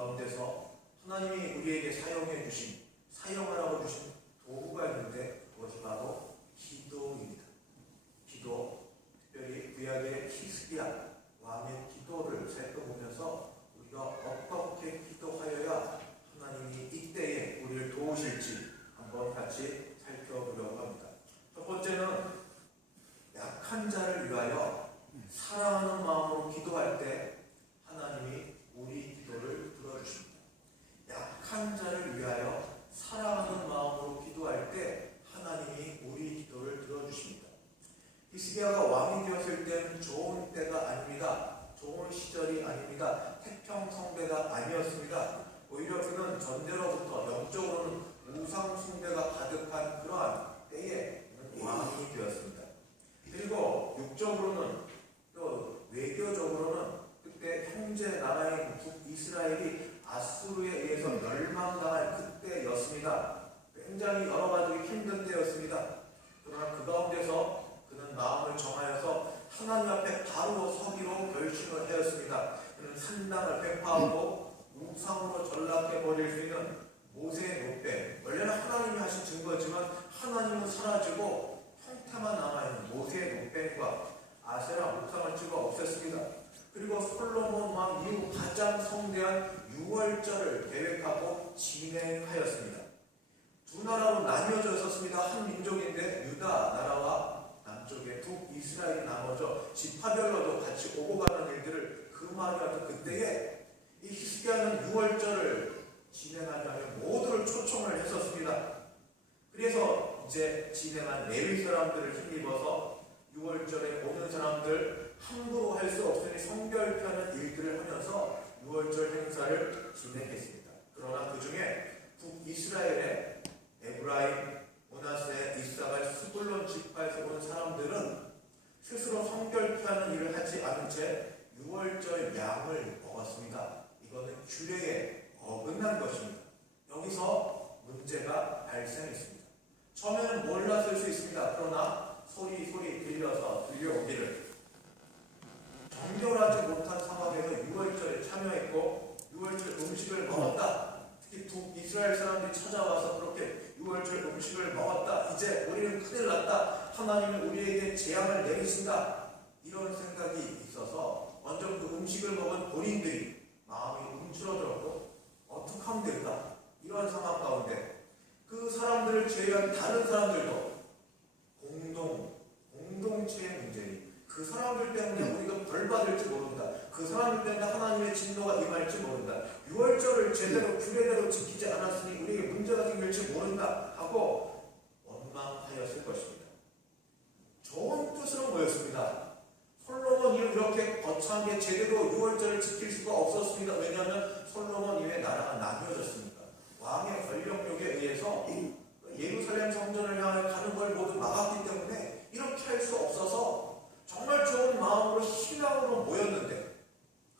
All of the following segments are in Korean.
가운데서 하나님이 우리에게 사용하라고 주신 도구가 있는데 그것이 바로 기도입니다. 기도, 특별히 구약의 히스기야 왕의 기도를 살펴보면서 우리가 어떻게 기도하여야 하나님이 이때에 우리를 도우실지 한번 같이 살펴보려고 합니다. 첫 번째는 약한 자를 위하여 사랑하는 마음으로 기도할 때 하나님이 우리 기도를 들어주십니다. 약한 자를 위하여 사랑하는 마음으로 기도할 때 하나님이 우리 기도를 들어주십니다. 히스기야가 왕이 되었을 때는 좋은 때가 아닙니다. 좋은 시절이 아닙니다. 태평성배가 아니었습니다. 오히려 그는 전대로부터 영적으로는 우상숭배가 가득한 그러한 때에 왕이 되었습니다. 그리고 육적으로는 또 외교적으로는 그때 형제 나라인 북이스라엘이 아수르에 의해서 멸망당할 그때였습니다. 굉장히 여러 가지 힘든 때였습니다. 그러나 그 가운데서 그는 마음을 정하여서 하나님 앞에 바로 서기로 결심을 하였습니다. 그는 산당을 회파하고 우상으로 전락해버릴 수 있는 모세의 노뱀, 원래는 하나님이 하신 증거지만 하나님은 사라지고 형태만 남아있는 모세의 노뱀과 아세라 우상을 찍어 없앴습니다. 그리고 솔로몬 왕 이후 가장 성대한 유월절을 계획하고 진행하였습니다. 두 나라로 나뉘어져 있었습니다. 한 민족인데 유다 나라와 남쪽에 북이스라엘이 나눠져 지파별로도 같이 오고 가는 일들을 금하려던 그때에 이 히스기야는 유월절을 진행하려면 모두를 초청을 했었습니다. 그래서 이제 진행한 레위 사람들을 힘입어서 유월절에 오는 사람들 함부로 할 수 없으니 성결케하는 일들을 하면서 유월절 행사를 진행했습니다. 그러나 그 중에 북이스라엘의 에브라임, 므낫세, 이사갈, 스불론 지파에서 온 사람들은 스스로 성결케 하는 일을 하지 않은 채 유월절 양을 먹었습니다. 이거는 규례에 어긋난 것입니다. 여기서 문제가 발생했습니다. 처음에는 몰랐을 수 있습니다. 그러나 소리 들려오기를 정결하지 못한 상황에서 유월절에 참여했고 유월절 음식을 먹었다. 특히 북이스라엘 사람들이 찾아와서 그렇게 유월절 음식을 먹었다. 이제 우리는 큰일 났다. 하나님은 우리에게 재앙을 내리신다. 이런 생각이 있어서 먼저 그 음식을 먹은 본인들이 마음이 움츠러들었고 어떻게 하면 될까? 이런 상황 가운데 그 사람들을 제외한 다른 사람들도 공동체의 문제니 그 사람들 때문에 우리가 벌 받을지 모른다. 그 사람들 때문에 하나님의 진노가 임할지 모른다. 유월절을 제대로 규례대로 지키지 않았으니 우리에게 문제가 생길지 모른다 하고 원망하였을 것입니다. 좋은 뜻으로 보였습니다. 솔로몬이 이렇게 거창하게 제대로 유월절을 지킬 수가 없었습니다. 왜냐하면 솔로몬 이후에 나라가 나뉘어졌습니다. 왕의 권력력에 의해서 예루살렘 성전을 향해 가는 걸 모두 막았기 때문에 이렇게 할 수 없어서 정말 좋은 마음으로 신앙으로 모였는데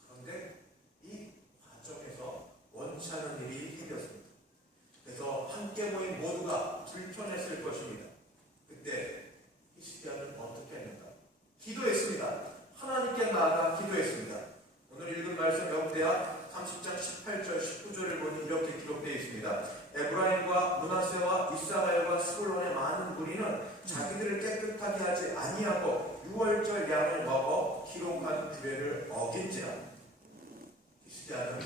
그런데 이 과정에서 원치 않은 일이 생겼습니다. 그래서 함께 모인 모두가 불편했을 것입니다. 그때 히스기야는 어떻게 했는가? 기도했습니다. 하나님께 나아가 기도했습니다. 오늘 읽은 말씀 역대하 30장 18절 19절을 보니 이렇게 기록되어 있습니다. 에브라임과 므낫세와 이사갈과 스불론의 많은 무리는 자기들을 깨끗하게 하지 아니하고 유월절 양을 먹어 기록한 규례를 어긴지라. 히스기야는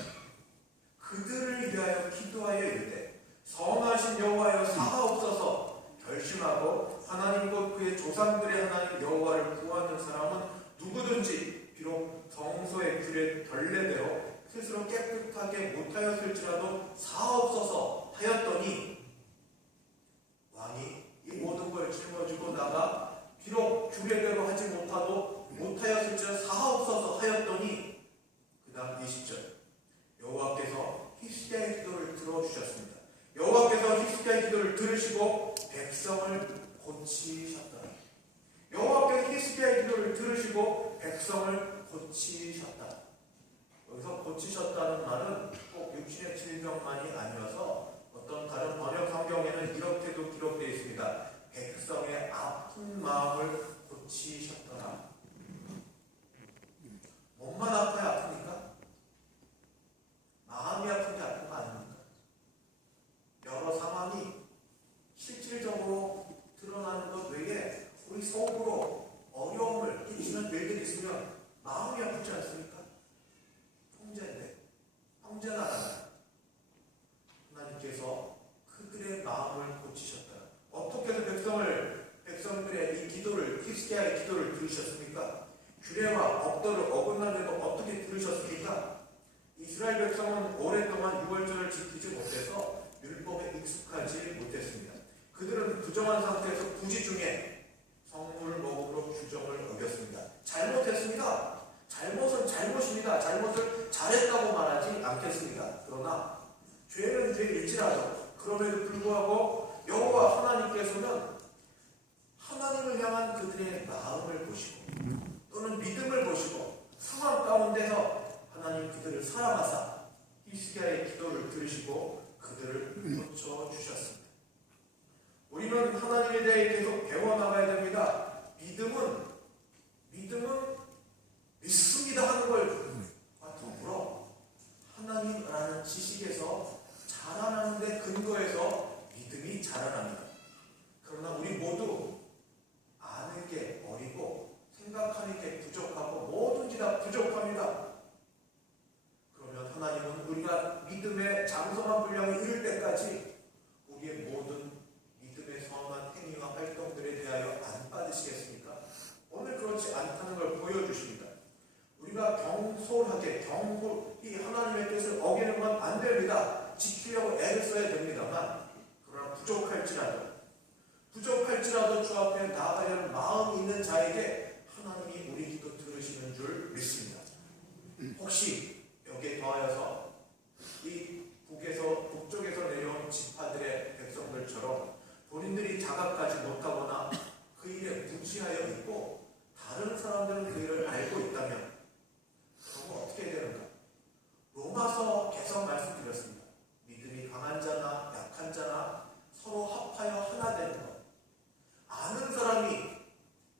그들을 위하여 기도하여 이르되 성하신 여호와여 사하옵소서 결심하고 하나님 곧 그의 조상들의 하나님 여호와를 구하는 사람은 누구든지 비록 성소의 규례 결례대로 스스로 깨끗하게 못하였을지라도 사하옵소서 하였더니 왕이 이 모든 걸 짊어지고 나가 비록 규례대로 하지 못하였을지라도 사하옵소서 하였더니 그 다음 20절 여호와께서 히스기야의 기도를 들어주셨습니다. 여호와께서 히스기야의 기도를 들으시고 백성을 고치셨다. 여호와께서 히스기야의 기도를 들으시고 백성을 고치셨다. 여기서 고치셨다는 말은 꼭 육신의 질병만이 아니어서 어떤 다른 번역 성경에는 이렇게도 기록되어 있습니다. 백성의 아픈 마음을 고치셨더라. 몸만 아파야 아프니까? 마음이 나라 하나님께서 그들의 마음을 고치셨다. 어떻게 해서 백성들의 이 기도를, 히스기야의 기도를 들으셨습니까? 규례와 법도를 어긋나는 거 어떻게 들으셨습니까? 이스라엘 백성은 오랫동안 유월절을 지키지 못해서 율법에 익숙하지 못했습니다. 그들은 부정한 상태에서 부지중에 성물 먹음으로 규정을 어겼습니다. 잘못했습니다. 잘못은 잘못입니다. 잘못을 잘했다고 말하지 않겠습니다. 그러나 죄는 죄일지라도 그럼에도 불구하고 여호와 하나님께서는 하나님을 향한 그들의 마음을 보시고 또는 믿음을 보시고 상황 가운데서 하나님 그들을 사랑하사 히스기야의 기도를 들으시고 그들을 고쳐주셨습니다. 우리는 하나님에 대해 계속 배워나가야 됩니다. 믿음은 믿습니다 하는 것과 더불어 하나님이라는 지식에서 자라나는 데 근거해서 믿음이 자라납니다. 그러나 우리 모두 아는 게 어리고 생각하는 게 부족하고 뭐든지 다 부족합니다. 그러면 하나님은 우리가 믿음의 장성한 분량에 이를 때까지 우리의 모든 믿음의 선한 행위와 활동들에 대하여 안 받으시겠습니까? 오늘 그렇지 않다는 걸 보여주십니다. 우리가 경솔하게 이 하나님의 뜻을 어기는 건 안 됩니다. 지키려고 애를 써야 됩니다만 그러나 부족할지라도 주 앞에 나아가려는 마음이 있는 자에게 하나님이 우리 기도 들으시는 줄 믿습니다. 혹시 여기에 더하여서 이 북쪽에서 내려온 지파들의 백성들처럼 본인들이 자각하지 못하거나 그 일에 무지하여 있고 다른 사람들은 그 일을 알고 있다면 그러면 어떻게 해야 되는가? 로마서 계속 말씀드렸습니다. 믿음이 강한 자나 약한 자나 서로 합하여 하나 되는 것. 아는 사람이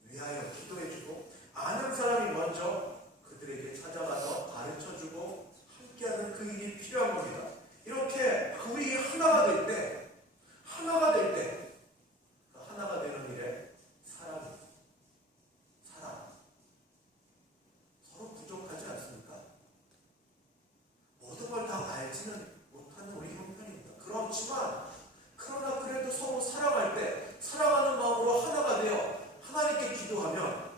위하여 기도해주고 아는 사람이 먼저 그들에게 찾아가서 가르쳐주고 함께하는 그 일이 필요한 겁니다. 이렇게 우리 하나가 될 때 그 하나가 되는 일에 사랑 서로 부족하지 않습니까? 모든 걸 다 알지는 못하는 우리 형편입니다. 그러나 그래도 서로 사랑할 때 사랑하는 마음으로 하나가 되어 하나님께 기도하면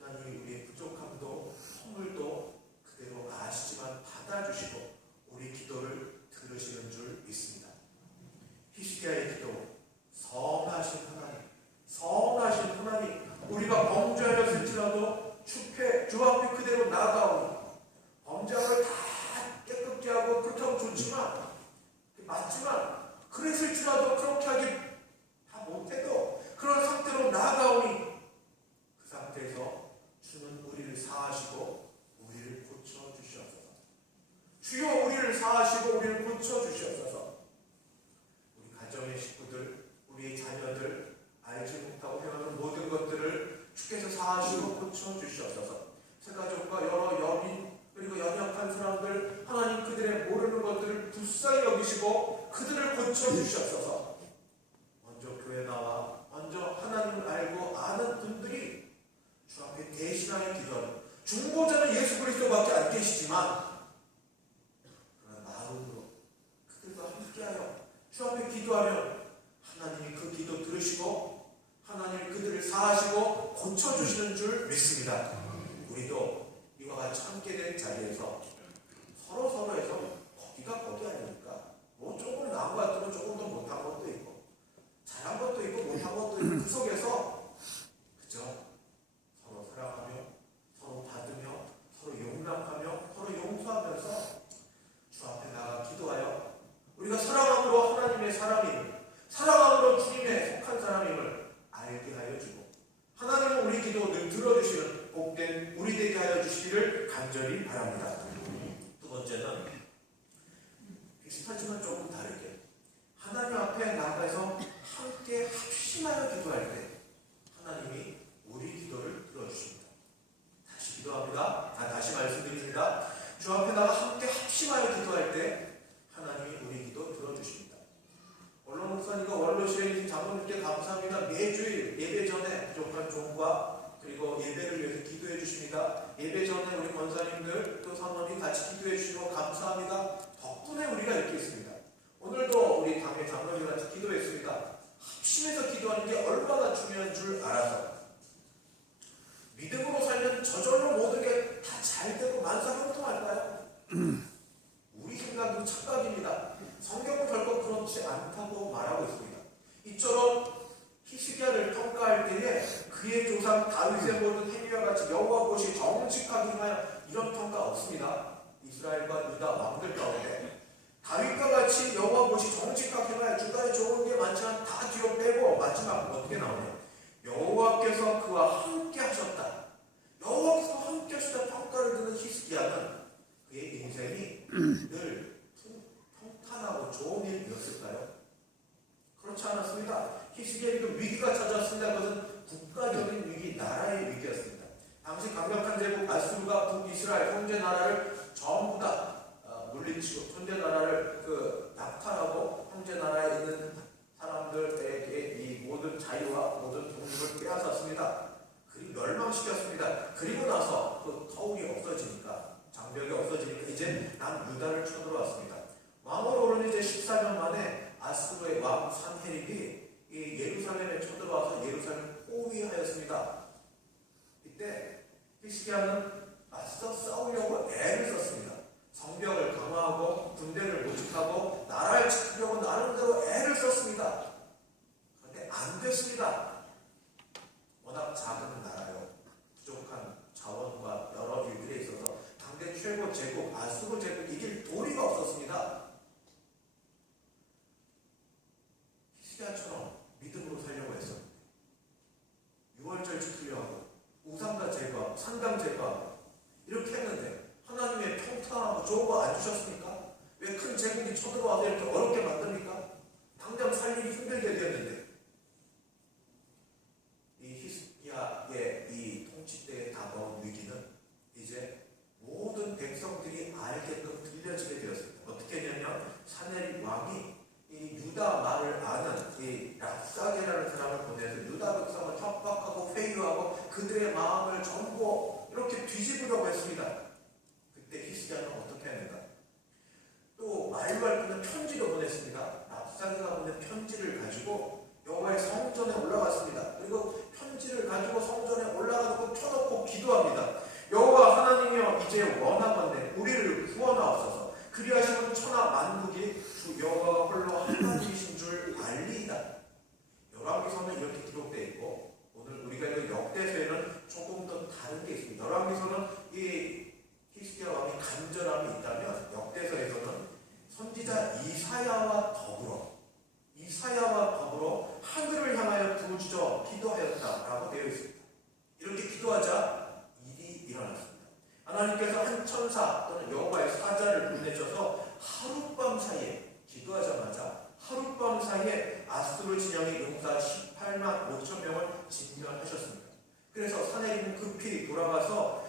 하나님이 우리의 부족함도 허물도 그대로 아시지만 받아주시고 우리 기도를 들으시는 줄 믿습니다. 히스기야의 기도, 선하신 하나님, 우리가 범죄하였을지라도 주 앞에 그대로 나아가오니 범죄한 걸 다 깨끗게 하고 그렇게 하면 좋지만 맞지만 그랬을지라도 그렇게 하기 다 못해도 그런 상태로 나아가오니 그 상태에서 주는 우리를 사하시고 우리를 고쳐주시옵소서. 주여 우리를 사하시고 우리를 고쳐주시옵소서. 우리 가정의 식구들, 우리의 자녀들 알지 못하고 행하는 모든 것들을 주께서 사하시고 고쳐주시옵소서. 새가족과 여러 여민 그리고 연약한 사람들 하나님 그들의 모르는 것들을 불쌍히 여기시고 그들을 고쳐주시옵소서. 먼저 교회 나와 먼저 하나님을 알고 아는 분들이 주 앞에 대신하여 기도하는 중보자는 예수 그리스도밖에 안 계시지만 그런 마음으로 그들과 함께하여 주 앞에 기도하면 하나님이 그 기도 들으시고 하나님이 그들을 사하시고 고쳐주시는 줄 믿습니다. 우리도 이와 같이 함께 된 자리에서 서로에서 거기가 거기 아닙니까? 뭐 조금 나은 것 같으면 조금 더 못한 것도 있고 잘한 것도 있고 못한 것도 있고 그 속에서 그저 서로 사랑하며 서로 받으며 서로 용납하며 서로 용서하면서 주 앞에 나가 기도하여 우리가 사랑함으로 하나님의 사랑함으로 주님의 속한 사람임을 알게 하여 주고 하나님은 우리 기도를 들어주시는 복된 우리 되게 하여 주시기를 간절히 바랍니다. 두 번째는 비슷하지만 조금 다르게 하나님 앞에 나가서 함께 합심하여 기도할 때 하나님이 우리 기도를 들어주십니다. 다시 기도합니다. 다시 말씀드립니다. 주 앞에 나가 함께 합심하여 기도할 때 하나님이 우리 기도 들어주십니다. 원로 목사님과 원로실에 계신 장로님께 감사합니다. 매주일 예배 전에 부족한 종과 그리고 예배를 위해서 기도해 주십니다. 예배 전에 우리 권사님들 또 사모님 같이 기도해 주시고 감사합니다. 생각은 착각입니다. 성경은 결코 그렇지 않다고 말하고 있습니다. 이처럼 히스기야를 평가할 때에 그의 조상 다윗의 모든 행위와 같이 여호와 보시 정직하게 하여 이런 평가 없습니다. 이스라엘과 유다 왕들 가운데 다윗과 같이 여호와 보시 정직하게 하여 주가에 좋은 게 많지만 다 뒤로 빼고 마지막 어떻게 나오냐? 여호와께서 그와 함께 하셨다. 여호와께서 함께 하셨다 평가를 듣는 히스기야는 그의 인생이 늘 평탄하고 좋은 일이었을까요? 그렇지 않았습니다. 히스기야에게 위기가 찾아왔습니다. 그것은 국가적인 위기, 나라의 위기였습니다. 당시 강력한 제국 아수르가 북이스라엘 형제 나라를 전부 다 물리치고 형제 나라를 약탈하고 형제 나라에 있는 사람들에게 이 모든 자유와 모든 독립을 빼앗았습니다. 그리고 멸망시켰습니다. 그리고 나서 그 터울이 없어지니까, 장벽이 없어지니까 이제 남유다를 쳐들어왔습니다. 왕으로 오른 이제 14년 만에 아수르의 왕 산헤립이 이 예루살렘에 쳐들어와서 예루살렘을 포위하였습니다. 이때 히스기야는 맞서 싸우려고 애를 썼습니다. 성벽을 강화하고 군대를 모집하고 나라를 지키려고 나름대로 애를 썼습니다. 그런데 안 됐습니다. 워낙 작은 나라요. 부족한 자원과 여러 일들에 있어서 당대 최고 제국 아수르 제국 이길 도리가 없었습니다. 히스기야처럼 믿음으로 살려고 했었는데 6월절 지키려 하고 우상과 제거하고 산당 제거하고 이렇게 했는데 하나님의 평탄하고 좋은 거 안 주셨습니까? 왜 큰 제국이 쳐들어와서 이렇게 어렵게 만듭니까? 당장 살리기 힘들게 되었는데 이 히스기야의 이 통치 때에 다가온 위기는 이제 모든 백성들이 알게끔 들려지게 되었습니다. 어떻게 했냐면 산헤립 왕이 이 유다 말을 아는 이 랍사게라는 사람을 보내서 유다 백성을 협박하고 회유하고 그들의 마음을 전부 이렇게 뒤집으려고 했습니다. 그때 히스기야는 어떻게 했는가? 또 말로 할 뿐은 편지를 보냈습니다. 랍사게가 보낸 편지를 가지고 여호와의 성전에 올라갔습니다. 그리고 편지를 가지고 성전에 올라가고 펴놓고 기도합니다. 여호와 하나님이여 이제 원하건대 우리를 구원하옵소서. 그리하시면 천하 만국이 주 여호와가 홀로 하나님이신 줄 알리이다. 열왕기서는 이렇게 기록되어 있고 오늘 우리가 읽은 역대서에는 조금 더 다른 게 있습니다. 열왕기서는 이 히스기야 왕이 간절함이 있다면 역대서에서는 선지자 이사야와 더불어 하늘을 향하여 부르짖어 기도하였다라고 되어 있습니다. 이렇게 기도하자 일이 일어났습니다. 하나님께서 한 천사 또는 여호와의 사자를 보내셔서 하룻밤 사이에 기도하자마자 하룻밤 사이에 아수르 진영의 용사 18만 5천 명을 진멸하셨습니다. 그래서 산헤립은 급히 돌아가서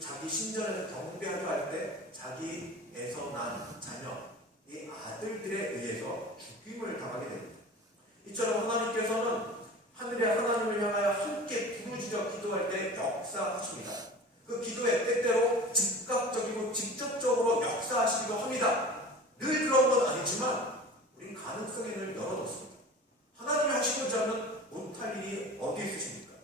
자기 신전에서 경배하려 할 때 자기에서 난 자녀, 이 아들들에 의해서 죽임을 당하게 됩니다. 이처럼 하나님께서는 하늘의 하나님을 향하여 함께 부르짖어 기도할 때 역사하십니다. 그 기도의 때때로 즉각적이고 직접적으로 역사하시기도 합니다. 늘 그런 건 아니지만 우린 가능성이 늘 열어뒀습니다. 하나님이 하시고자 하면 못할 일이 어디 있으십니까?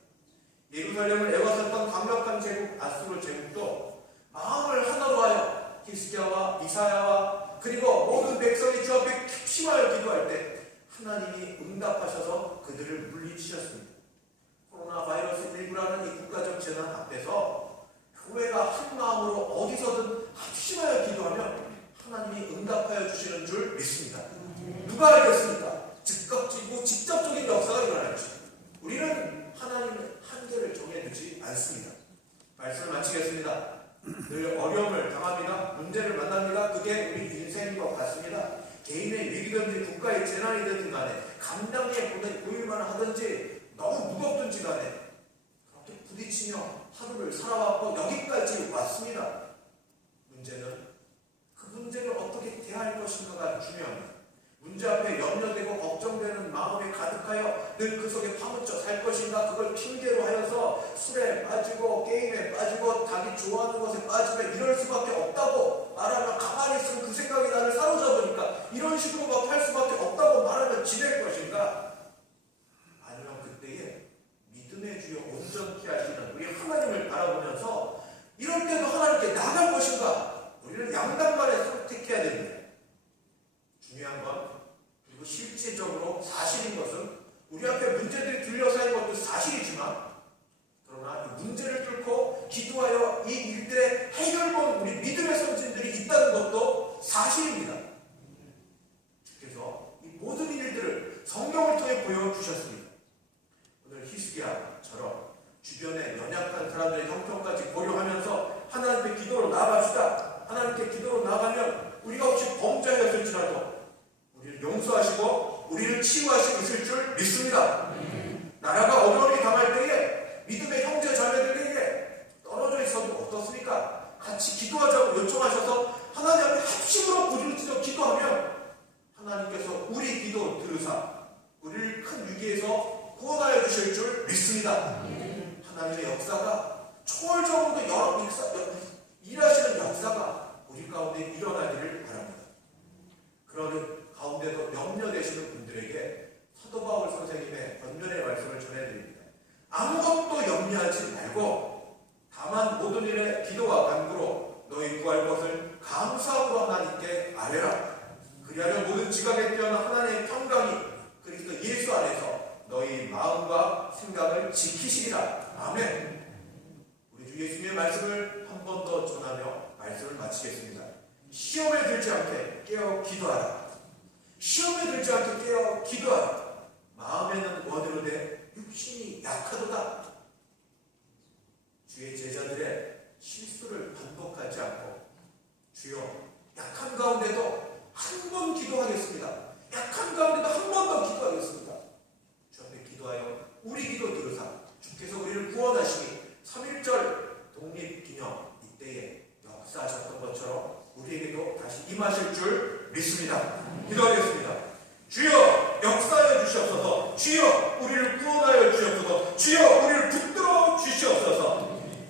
예루살렘을 애워쌌던 강력한 제국 아수르 제국도 마음을 하나로 하여 히스기야와 이사야와 그리고 모든 백성이 주 앞에 캡심하여 기도할 때 하나님이 응답하셔서 그들을 물리치셨습니다. 코로나 바이러스 19라는 이 국가적 재난 앞에서 교회가 한 마음으로 어디서든 합심하여 기도하면 하나님이 응답하여 주시는 줄 믿습니다. 누가 알겠습니까? 즉각적이고 직접적인 역사가 일어날지. 우리는 하나님의 한계를 정해두지 않습니다. 말씀을 마치겠습니다. 늘 어려움을 당합니다. 문제를 만납니다. 그게 우리 인생인 것 같습니다. 개인의 위기든지 국가의 재난이 되든 간에 감당에 보일만 하든지 너무 무겁든지 간에 그렇게 부딪히며 하루를 살아왔고 여기까지 왔습니다. 문제는 그 문제를 어떻게 대할 것인가가 중요합니다. 문제 앞에 염려되고 걱정되는 마음이 가득하여 늘 그 속에 파묻혀 살 것인가, 그걸 핑계로 하여서 술에 빠지고 게임에 빠지고 자기 좋아하는 것에 빠지면 이럴 수밖에 없다고 말하면 가만히 있으면 그 생각이 나를 사로잡으니까 이런 식으로 막 할 수밖에 없다고 말하면 지낼 것인가, 아니면 그때에 믿음의 주여 온전케 하시는 우리 하나님을 바라보면서 이럴 때도 하나님께 나갈 것인가, 우리는 양당간에 선택해야 됩니다. 그리하여 모든 지각에 뛰어난 하나님의 평강이 그리스도 예수 안에서 너희 마음과 생각을 지키시리라. 아멘. 우리 주 예수님의 말씀을 한 번 더 전하며 말씀을 마치겠습니다. 시험에 들지 않게 깨어 기도하라. 시험에 들지 않게 깨어 기도하라. 마음에는 원으로되 육신이 약하도다. 주의 제자들의 실수를 반복하지 않고 주여 약한 가운데도 한 번 기도하겠습니다. 약한 가운데도 한 번 더 기도하겠습니다. 주 앞에 기도하여 우리 기도 들으사 주께서 우리를 구원하시니 3.1절 독립기념 이때에 역사하셨던 것처럼 우리에게도 다시 임하실 줄 믿습니다. 기도하겠습니다.